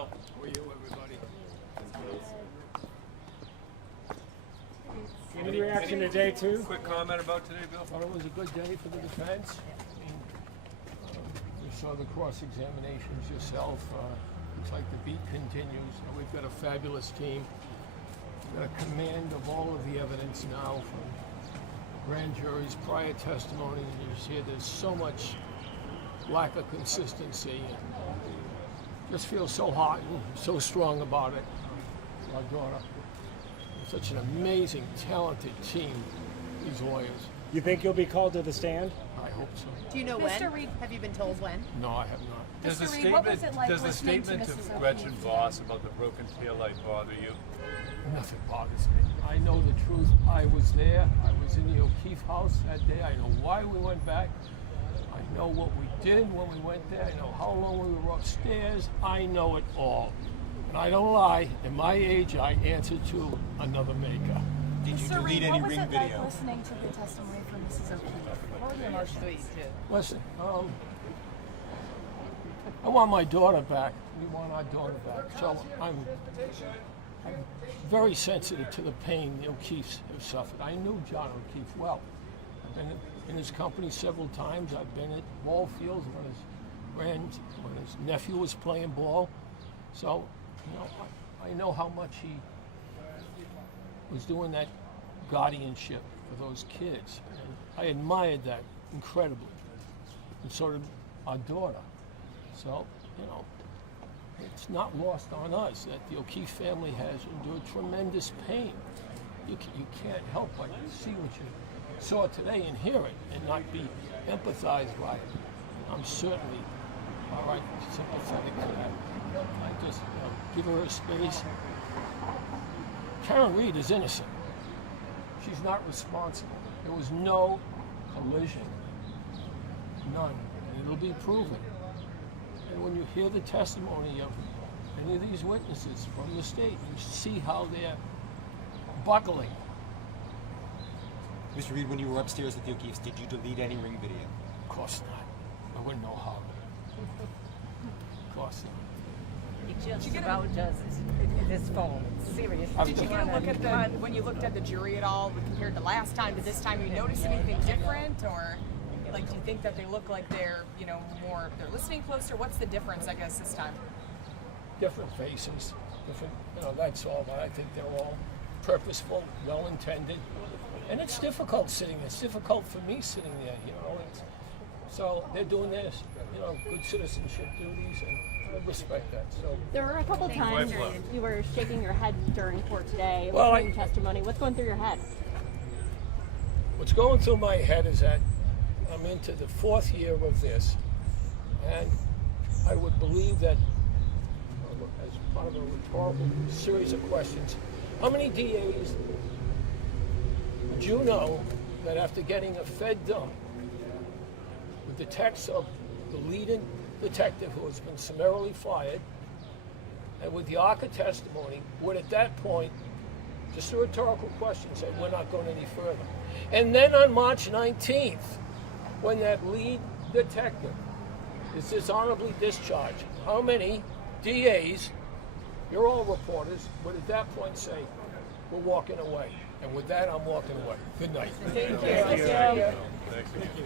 Bill. How are you, everybody? Any reaction today, too? Quick comment about today, Bill? Thought it was a good day for the defense. You saw the cross-examinations yourself. Looks like the beat continues. We've got a fabulous team. We've got a command of all of the evidence now from grand juries, prior testimony. You just hear there's so much lack of consistency. And just feel so hot and so strong about it. Our daughter. Such an amazing, talented team, these lawyers. You think you'll be called to the stand? I hope so. Do you know Mr. when? Reed. Have you been told when? No, I have not. Does the Mr. Reed, what was statement, it like does the listening to statement Mrs. of Gretchen O'Keefe Voss about the broken taillight bother you? Nothing bothers me. I know the truth. I was there. I was in the O'Keefe house that day. I know why we went back. I know what we did when we went there. I know how long we were upstairs. I know it all. And I don't lie. At my age, I answer to another maker. Did you Mr. delete Reed, any what was ring it like video? listening to the testimony from Mrs. O'Keefe? What were your emotions? Listen, I want my daughter back. We want our daughter back. So I'm very sensitive to the pain the O'Keefes have suffered. I knew John O'Keefe well. I've been in his company several times. I've been at ball fields when his nephew was playing ball. So, you know, I know how much he was doing that guardianship for those kids. And I admired that incredibly. And so did our daughter. So, you know, it's not lost on us that the O'Keefe family has endured tremendous pain. You can't help but see what you saw today and hear it and not be empathized by it. I'm certainly, all right, sympathetic to that. I just give her space. Karen Reed is innocent. She's not responsible. There was no collision. None. And it'll be proven. And when you hear the testimony of any of these witnesses from the state, you see how they're buckling. Mr. Reed, when you were upstairs with the O'Keefes, did you delete any ring video? Of course not. I wouldn't know how. Of course not. He just about does this phone. It's serious. Did you get a look at when you looked at the jury at all compared to last time to this time? You notice anything different, or like do you think that they look like they're they're listening closer? What's the difference, I guess, this time? Different faces, different. That's all. But I think they're all purposeful, well intended, and it's difficult sitting. It's difficult for me sitting there. So they're doing their good citizenship duties and. I respect that. So there were a couple times you were shaking your head during court today, well, listening to testimony. What's going through your head? What's going through my head is that I'm into the 4th year of this, and I would believe that, as part of a rhetorical series of questions, how many DAs would you know that after getting a Fed dump with the text of the leading detective who has been summarily fired, and with the ARCA testimony, would at that point, just a rhetorical question, say, we're not going any further. And then on March 19th, when that lead detective is dishonorably discharged, how many DAs, you're all reporters, would at that point say, we're walking away? And with that, I'm walking away. Good night. Thank you. Thank you.